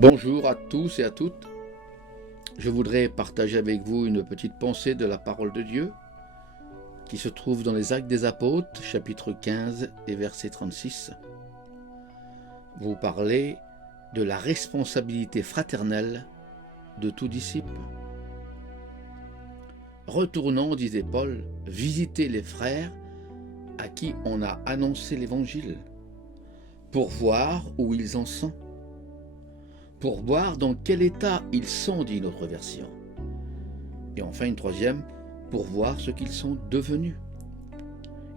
Bonjour à tous et à toutes. Je voudrais partager avec vous une petite pensée de la parole de Dieu qui se trouve dans les Actes des Apôtres, chapitre 15 et verset 36. Vous parlez de la responsabilité fraternelle de tout disciple. Retournons, disait Paul, visiter les frères à qui on a annoncé l'évangile, pour voir où ils en sont, pour voir dans quel état ils sont, dit notre version. Et enfin une troisième, pour voir ce qu'ils sont devenus.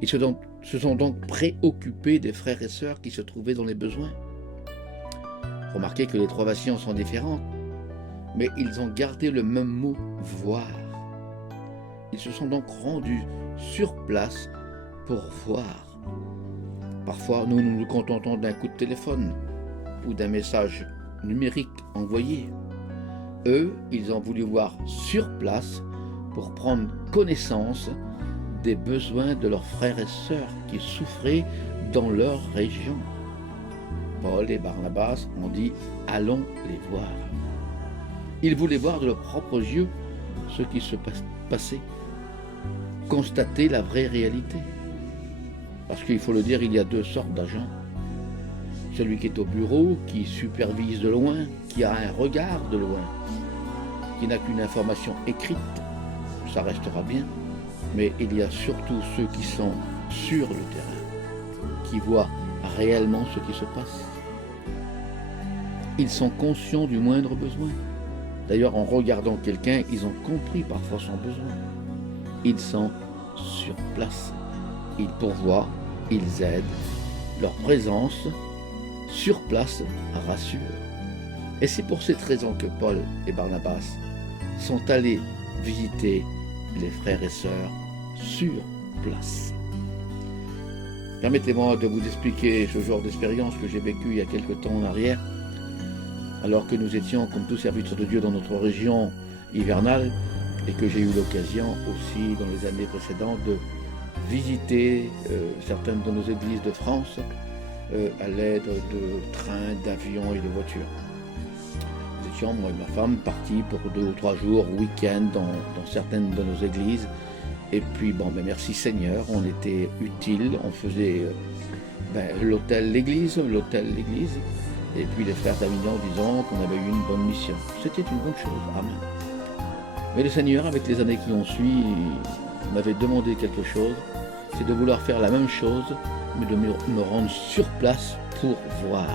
Ils se sont donc préoccupés des frères et sœurs qui se trouvaient dans les besoins. Remarquez que les trois versions sont différentes, mais ils ont gardé le même mot « voir ». Ils se sont donc rendus sur place pour voir. Parfois, nous nous contentons d'un coup de téléphone ou d'un message numérique envoyé. Eux, ils ont voulu voir sur place pour prendre connaissance des besoins de leurs frères et sœurs qui souffraient dans leur région. Paul et Barnabas ont dit « allons les voir ». Ils voulaient voir de leurs propres yeux ce qui se passait, constater la vraie réalité. Parce qu'il faut le dire, il y a deux sortes d'agents. Celui qui est au bureau, qui supervise de loin, qui a un regard de loin, qui n'a qu'une information écrite, ça restera bien. Mais il y a surtout ceux qui sont sur le terrain, qui voient réellement ce qui se passe. Ils sont conscients du moindre besoin. D'ailleurs, en regardant quelqu'un, ils ont compris parfois son besoin. Ils sont sur place. Ils pourvoient, ils aident. Leur présence sur place rassure. Et c'est pour cette raison que Paul et Barnabas sont allés visiter les frères et sœurs sur place. Permettez-moi de vous expliquer ce genre d'expérience que j'ai vécue il y a quelque temps en arrière, alors que nous étions, comme tous serviteurs de Dieu, dans notre région hivernale, et que j'ai eu l'occasion aussi, dans les années précédentes, de visiter certaines de nos églises de France à l'aide de trains, d'avions et de voitures. Nous étions, moi et ma femme, partis pour 2 ou 3 jours, week-end, dans certaines de nos églises. Et puis, merci Seigneur, on était utiles, on faisait l'hôtel, l'église, et puis les frères d'Avignon disant qu'on avait eu une bonne mission. C'était une bonne chose, amen. Mais le Seigneur, avec les années qui ont suivi, m'avait demandé quelque chose, c'est de vouloir faire la même chose, mais de me rendre sur place pour voir.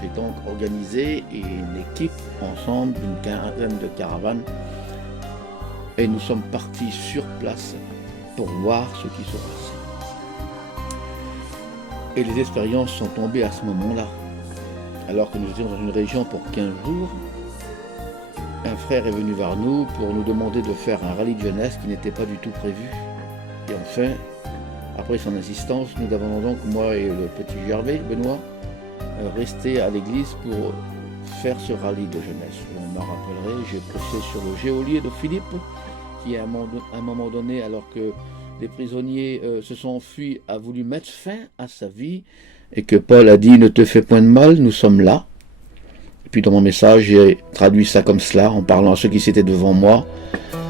J'ai donc organisé une équipe ensemble d'une quinzaine de caravanes, et nous sommes partis sur place pour voir ce qui se passait. Et les expériences sont tombées à ce moment-là. Alors que nous étions dans une région pour 15 jours, un frère est venu vers nous pour nous demander de faire un rallye de jeunesse qui n'était pas du tout prévu. Et enfin, après son insistance, nous avons donc, moi et le petit Gervais, Benoît, resté à l'église pour faire ce rallye de jeunesse. On m'a rappelé, j'ai prêché sur le geôlier de Philippe, qui à un moment donné, alors que les prisonniers se sont enfuis, a voulu mettre fin à sa vie, et que Paul a dit « Ne te fais point de mal, nous sommes là ». Et puis dans mon message, j'ai traduit ça comme cela, en parlant à ceux qui s'étaient devant moi.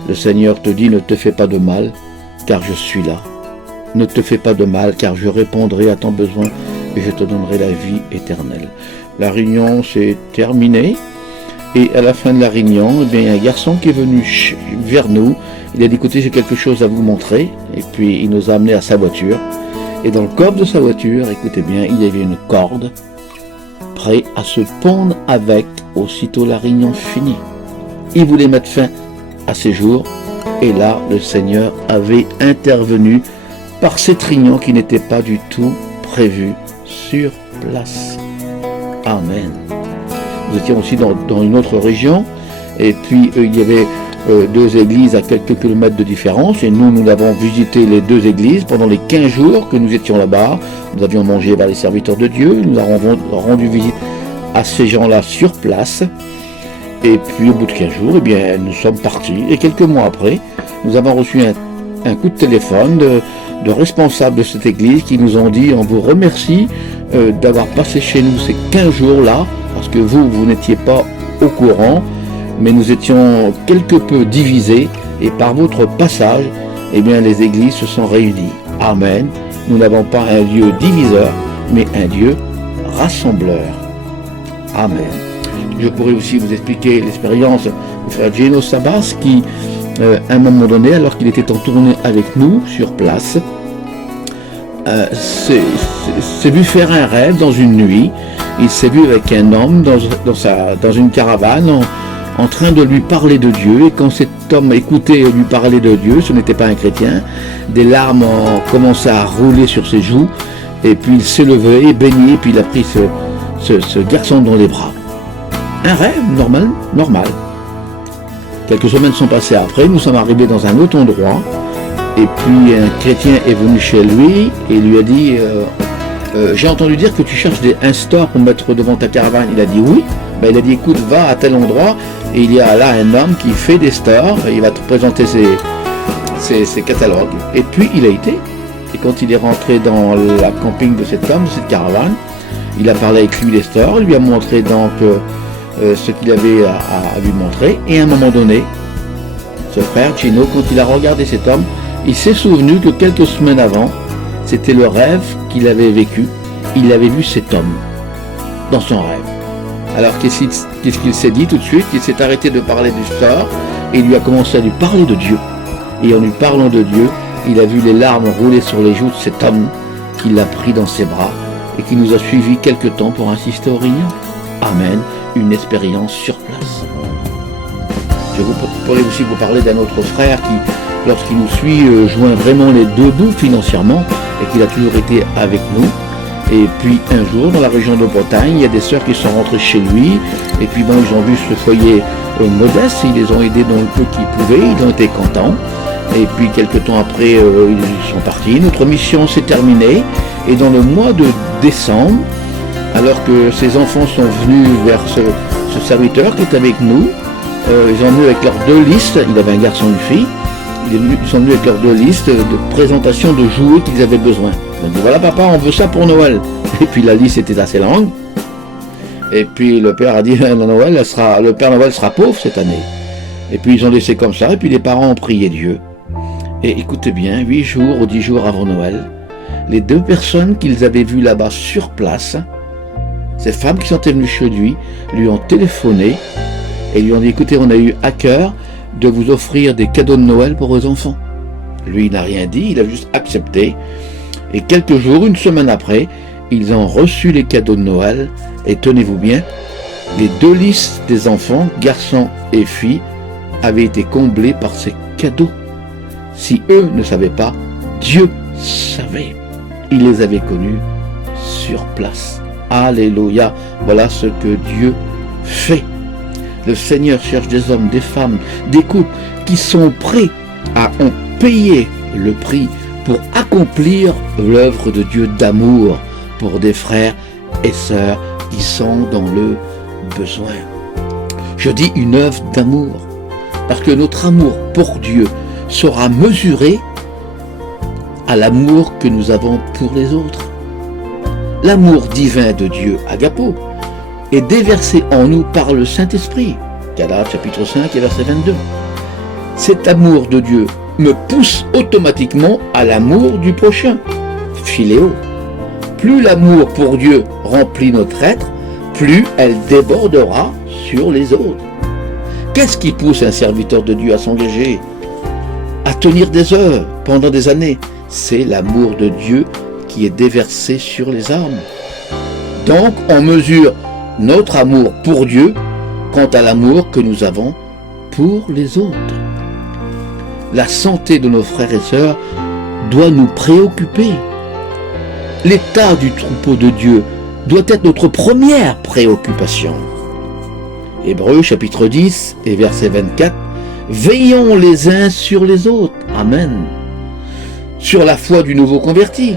Le Seigneur te dit « Ne te fais pas de mal, car je suis là. Ne te fais pas de mal, car je répondrai à ton besoin et je te donnerai la vie éternelle. » La réunion s'est terminée, et à la fin de la réunion, il y a un garçon qui est venu vers nous. Il a dit « Écoutez, j'ai quelque chose à vous montrer ». Et puis il nous a amenés à sa voiture. Et dans le coffre de sa voiture, écoutez bien, il y avait une corde, prêt à se pondre avec aussitôt la réunion finie. Il voulait mettre fin à ses jours, et là, le Seigneur avait intervenu par cette réunion qui n'était pas du tout prévue sur place. Amen. Nous étions aussi dans une autre région, et puis il y avait 2 églises à quelques kilomètres de différence, et nous avons visité les 2 églises pendant les 15 jours que nous étions là-bas. Nous avions mangé vers les serviteurs de Dieu, nous avons rendu visite à ces gens-là sur place, et puis au bout de 15 jours, nous sommes partis, et quelques mois après, nous avons reçu un coup de téléphone de responsables de cette église qui nous ont dit « On vous remercie d'avoir passé chez nous ces 15 jours-là, parce que vous n'étiez pas au courant, mais nous étions quelque peu divisés, et par votre passage, eh bien, les églises se sont réunies. Amen. Nous n'avons pas un Dieu diviseur, mais un Dieu rassembleur. Amen. Je pourrais aussi vous expliquer l'expérience du frère Gino Sabas qui, à un moment donné, alors qu'il était en tournée avec nous sur place, s'est vu faire un rêve dans une nuit. Il s'est vu avec un homme dans une caravane en train de lui parler de Dieu, et quand cet homme écoutait lui parler de Dieu, ce n'était pas un chrétien, des larmes ont commencé à rouler sur ses joues, et puis il s'est levé, béni, et puis il a pris ce garçon dans les bras. Un rêve normal. Quelques semaines sont passées après, nous sommes arrivés dans un autre endroit, et puis un chrétien est venu chez lui et lui a dit j'ai entendu dire que tu cherches un store pour mettre devant ta caravane. Il a dit oui. Ben, il a dit écoute, va à tel endroit et il y a là un homme qui fait des stores, il va te présenter ses catalogues. Et puis il a été, et quand il est rentré dans la camping de cet homme, de cette caravane, il a parlé avec lui des stores, il lui a montré donc ce qu'il avait à lui montrer, et à un moment donné, ce frère Gino, quand il a regardé cet homme, il s'est souvenu que quelques semaines avant, c'était le rêve qu'il avait vécu, il avait vu cet homme dans son rêve. Alors qu'est-ce qu'il s'est dit tout de suite? Il s'est arrêté de parler du store et il lui a commencé à lui parler de Dieu. Et en lui parlant de Dieu, il a vu les larmes rouler sur les joues de cet homme qui l'a pris dans ses bras et qui nous a suivis quelque temps pour assister aux réunions. Amen, une expérience sur place. Je pourrais aussi vous parler d'un autre frère qui, lorsqu'il nous suit, joint vraiment les deux bouts financièrement et qu'il a toujours été avec nous. Et puis un jour, dans la région de Bretagne, il y a des sœurs qui sont rentrées chez lui, et puis bon, ils ont vu ce foyer modeste, ils les ont aidés dans le peu qu'ils pouvaient, ils ont été contents, et puis quelques temps après, ils sont partis. Notre mission s'est terminée, et dans le mois de décembre, alors que ces enfants sont venus vers ce serviteur qui est avec nous, ils sont venus avec leurs deux listes, il avait un garçon et une fille, ils sont venus avec leurs deux listes de présentation de jouets qu'ils avaient besoin. Ils ont dit voilà papa, on veut ça pour Noël. Et puis la liste était assez longue. Et puis le père a dit le Père Noël sera pauvre cette année. Et puis ils ont laissé comme ça, et puis les parents ont prié Dieu. Et écoutez bien, 8 jours ou 10 jours avant Noël, les deux personnes qu'ils avaient vues là-bas sur place, ces femmes qui sont venues chez lui ont téléphoné et lui ont dit écoutez, on a eu à cœur de vous offrir des cadeaux de Noël pour vos enfants. Lui, il n'a rien dit, il a juste accepté. Et quelques jours, une semaine après, ils ont reçu les cadeaux de Noël. Et tenez-vous bien, les deux listes des enfants, garçons et filles, avaient été comblées par ces cadeaux. Si eux ne savaient pas, Dieu savait. Il les avait connus sur place. Alléluia, voilà ce que Dieu fait. Le Seigneur cherche des hommes, des femmes, des couples qui sont prêts à en payer le prix pour accomplir l'œuvre de Dieu d'amour pour des frères et sœurs qui sont dans le besoin. Je dis une œuvre d'amour parce que notre amour pour Dieu sera mesuré à l'amour que nous avons pour les autres. L'amour divin de Dieu, agapo, est déversé en nous par le Saint-Esprit. Galates chapitre 5 et verset 22. Cet amour de Dieu me pousse automatiquement à l'amour du prochain. Philéo. Plus l'amour pour Dieu remplit notre être, plus elle débordera sur les autres. Qu'est-ce qui pousse un serviteur de Dieu à s'engager, à tenir des heures pendant des années? C'est l'amour de Dieu qui est déversé sur les âmes. Donc on mesure notre amour pour Dieu quant à l'amour que nous avons pour les autres. La santé de nos frères et sœurs doit nous préoccuper. L'état du troupeau de Dieu doit être notre première préoccupation. Hébreux chapitre 10 et verset 24. Veillons les uns sur les autres. Amen. Sur la foi du nouveau converti,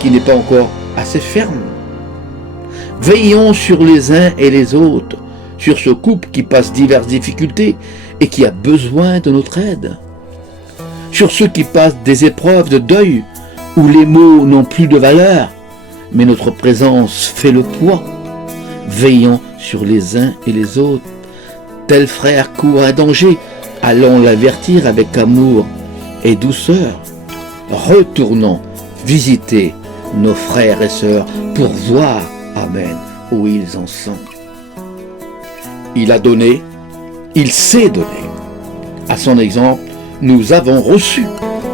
qui n'est pas encore assez ferme. Veillons sur les uns et les autres, sur ce couple qui passe diverses difficultés et qui a besoin de notre aide. Sur ceux qui passent des épreuves de deuil, où les mots n'ont plus de valeur, mais notre présence fait le poids. veillant sur les uns et les autres. Tel frère court un danger, allons l'avertir avec amour et douceur. Retournons visiter nos frères et sœurs pour voir, amen, où ils en sont. Il a donné, il sait donner. À son exemple, nous avons reçu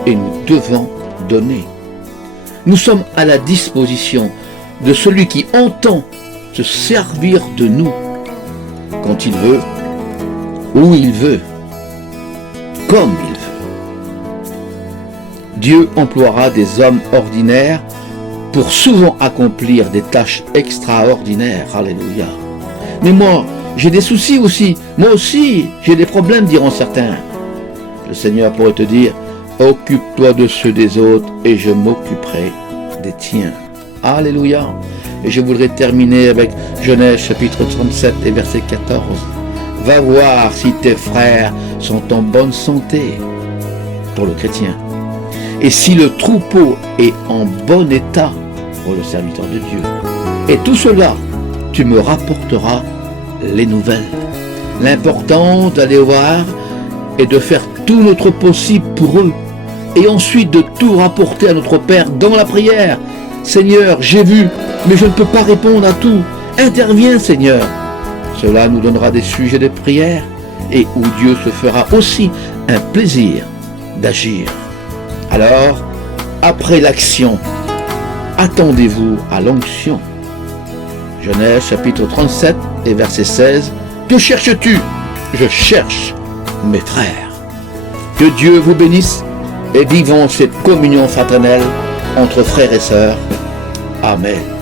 et nous devons donner. Nous sommes à la disposition de celui qui entend se servir de nous quand il veut, où il veut, comme il veut. Dieu emploiera des hommes ordinaires pour souvent accomplir des tâches extraordinaires. Alléluia. Mais moi, j'ai des soucis aussi. Moi aussi, j'ai des problèmes, diront certains. Le Seigneur pourrait te dire, occupe-toi de ceux des autres et je m'occuperai des tiens. Alléluia. Et je voudrais terminer avec Genèse chapitre 37 et verset 14. Va voir si tes frères sont en bonne santé, pour le chrétien. Et si le troupeau est en bon état, pour le serviteur de Dieu. Et tout cela, tu me rapporteras les nouvelles. L'important d'aller voir est de faire tout notre possible pour eux. Et ensuite de tout rapporter à notre Père dans la prière. Seigneur, j'ai vu, mais je ne peux pas répondre à tout. Interviens, Seigneur. Cela nous donnera des sujets de prière et où Dieu se fera aussi un plaisir d'agir. Alors, après l'action, attendez-vous à l'onction. Genèse chapitre 37 et verset 16. Que cherches-tu? Je cherche mes frères. Que Dieu vous bénisse et vivons cette communion fraternelle entre frères et sœurs. Amen.